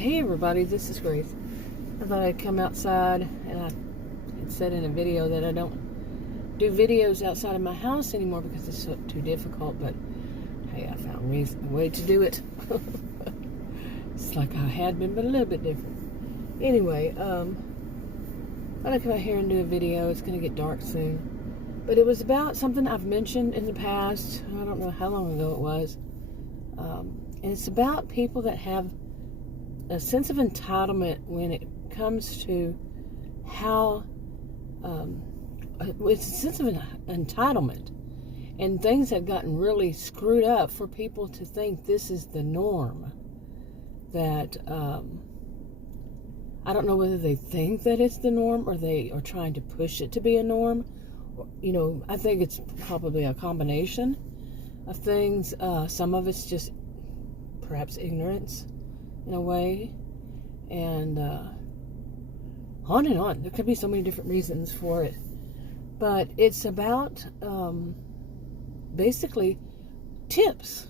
Hey everybody, this is Grace. I thought I'd come outside, and I had said in a video that I don't do videos outside of my house anymore because it's too difficult, but hey, I found a way to do it. It's like I had been, but a little bit different. Anyway, thought I'd come out here and do a video. It's going to get dark soon. But it was about something I've mentioned in the past. I don't know how long ago it was. And it's about people that have a sense of entitlement when it comes to how it's a sense of entitlement, and things have gotten really screwed up for people to think this is the norm. That I don't know whether they think that it's the norm or they are trying to push it to be a norm. You know, I think it's probably a combination of things. Some of it's just perhaps ignorance in a way, and on and on. There could be so many different reasons for it, but it's about basically tips.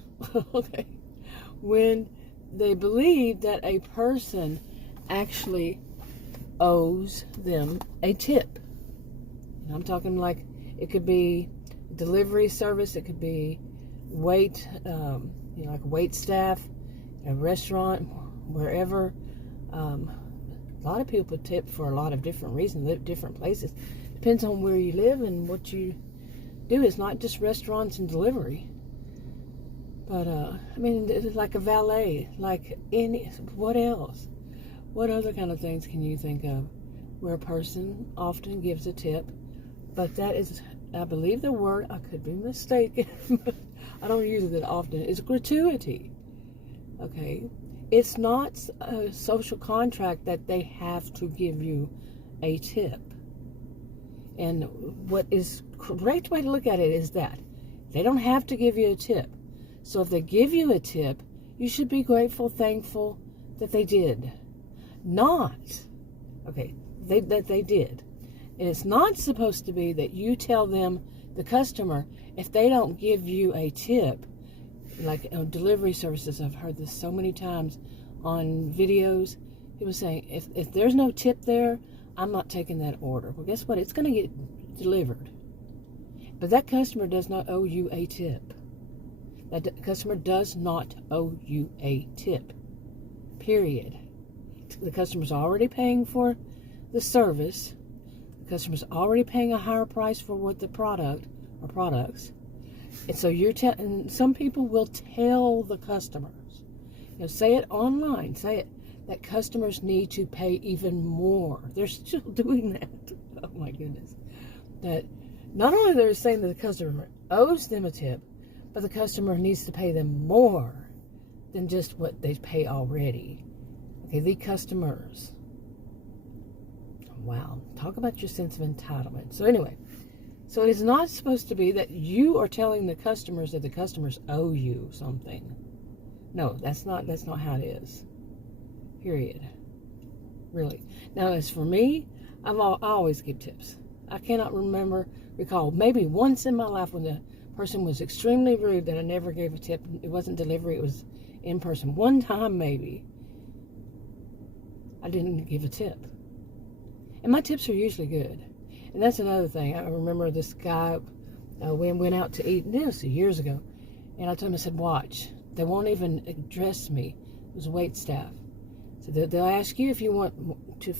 Okay, when they believe that a person actually owes them a tip. And I'm talking like it could be delivery service, it could be wait, like wait staff, a restaurant, wherever. A lot of people tip for a lot of different reasons, different places. Depends on where you live and what you do. It's not just restaurants and delivery. But, I mean, it's like a valet, like what else? What other kind of things can you think of where a person often gives a tip? But that is, I believe the word, I could be mistaken, but I don't use it that often, it's gratuity. Okay? It's not a social contract that they have to give you a tip. And what is correct way to look at it is that they don't have to give you a tip. So if they give you a tip, you should be grateful, thankful that they did. That they did. And it's not supposed to be that you tell them, the customer, if they don't give you a tip, like delivery services, I've heard this so many times on videos, people saying, if there's no tip there, I'm not taking that order. Well, guess what? It's going to get delivered. But that customer does not owe you a tip. That customer does not owe you a tip. Period. The customer's already paying for the service. The customer's already paying a higher price for what the product or products. And so and some people will tell the customers, say it online, say it, that customers need to pay even more. They're still doing that. Oh my goodness. That not only they're saying that the customer owes them a tip, but the customer needs to pay them more than just what they pay already. Okay, the customers. Wow, talk about your sense of entitlement. So anyway, so it is not supposed to be that you are telling the customers that the customers owe you something. No, that's not how it is. Period. Really. Now, as for me, I always give tips. I cannot recall, maybe once in my life when the person was extremely rude that I never gave a tip. It wasn't delivery, it was in person. One time maybe, I didn't give a tip. And my tips are usually good. And that's another thing. I remember this guy, we went out to eat, this was years ago, and I told him, I said, watch, they won't even address me. It was wait staff. So they'll ask you if you want to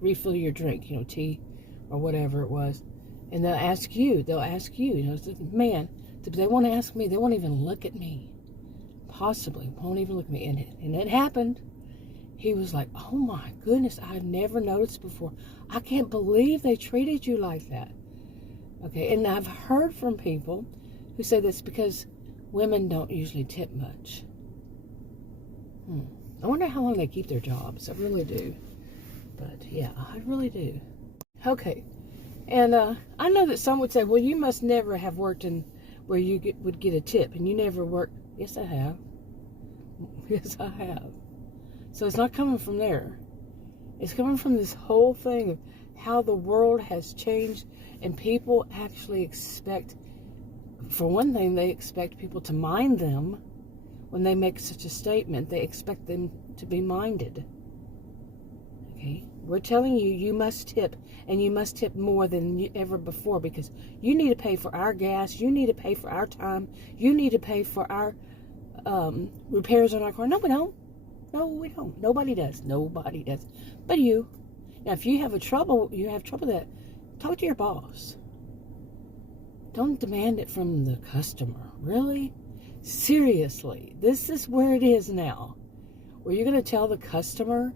refill your drink, tea or whatever it was. And they'll ask you, man, they won't ask me, they won't even look at me. Possibly, won't even look at me. And it happened. He was like, oh my goodness, I've never noticed before. I can't believe they treated you like that. Okay, and I've heard from people who say that's because women don't usually tip much. I wonder how long they keep their jobs. I really do. But yeah, I really do. Okay, and I know that some would say, well, you must never have worked in where you would get a tip, and you never worked. Yes, I have. Yes, I have. So it's not coming from there. It's coming from this whole thing of how the world has changed, and people actually expect, for one thing, they expect people to mind them when they make such a statement, they expect them to be minded. Okay? We're telling you, you must tip, and you must tip more than ever before, because you need to pay for our gas, you need to pay for our time, you need to pay for our repairs on our car. No, we don't. No, we don't. Nobody does. Nobody does. But you. Now, if you have trouble that, talk to your boss. Don't demand it from the customer. Really? Seriously. This is where it is now. Where you're going to tell the customer,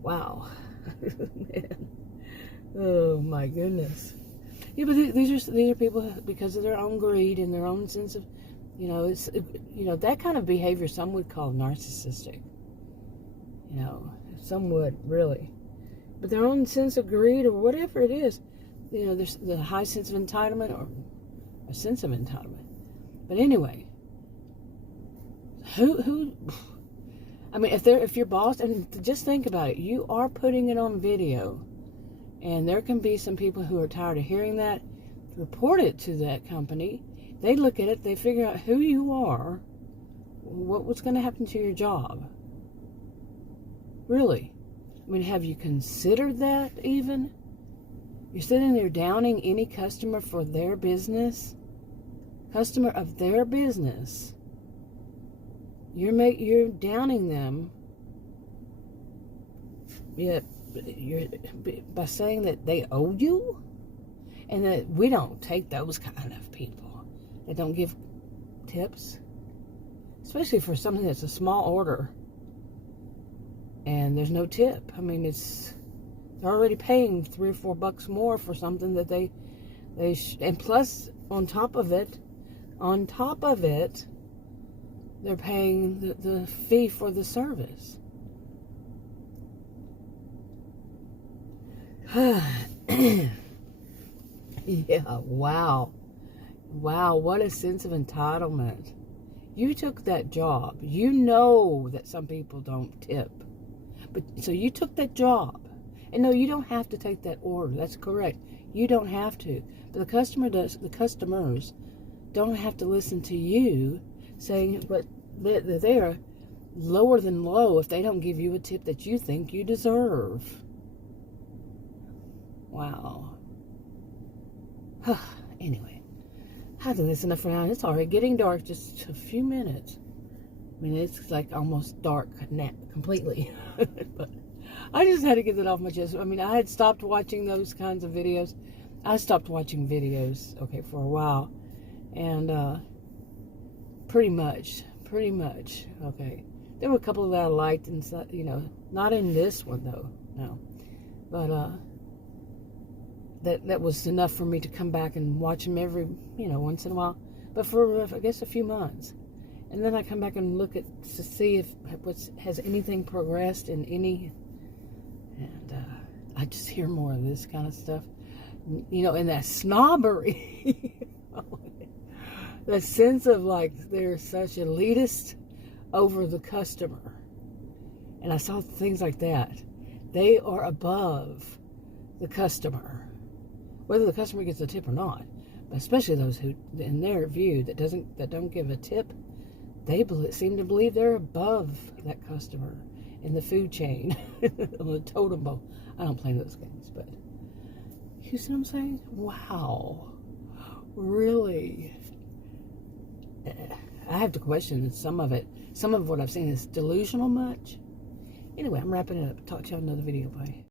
wow. Man. Oh my goodness. Yeah, but these are people, because of their own greed and their own sense of, it's that kind of behavior some would call narcissistic. Some would, really. But their own sense of greed or whatever it is, there's the high sense of entitlement or a sense of entitlement. But anyway, if your boss, and just think about it, you are putting it on video, and there can be some people who are tired of hearing that, report it to that company. They look at it, they figure out who you are, what's going to happen to your job. Really? Have you considered that even? You're sitting there downing any customer for their business? Customer of their business. You're downing them, by saying that they owe you, and that we don't take those kind of people that don't give tips, especially for something that's a small order and there's no tip. They're already paying $3 or $4 more for something that and plus on top of it, they're paying the fee for the service. Yeah, wow. Wow, what a sense of entitlement. You took that job. You know that some people don't tip. So you took that job. And no, you don't have to take that order. That's correct. You don't have to. But the customers don't have to listen to you saying, but they're lower than low if they don't give you a tip that you think you deserve. Wow. Anyway, I think that's enough for now. It's already getting dark, just a few minutes. It's like almost dark completely. But I just had to get that off my chest. I had stopped watching those kinds of videos. I stopped watching videos, for a while. And pretty much, okay. There were a couple that I liked, and not in this one though, no. But that was enough for me to come back and watch them every, once in a while. But for, I guess, a few months. And then I come back and look to see if has anything progressed in any, and I just hear more of this kind of stuff, and that snobbery, that sense of like they're such elitist over the customer. And I saw things like that. They are above the customer, whether the customer gets a tip or not. But especially those who, in their view, that don't give a tip. They seem to believe they're above that customer in the food chain, on the totem pole. I don't play those games, but you see what I'm saying? Wow. Really? I have to question some of it. Some of what I've seen is delusional much. Anyway, I'm wrapping it up. Talk to you on another video. Bye.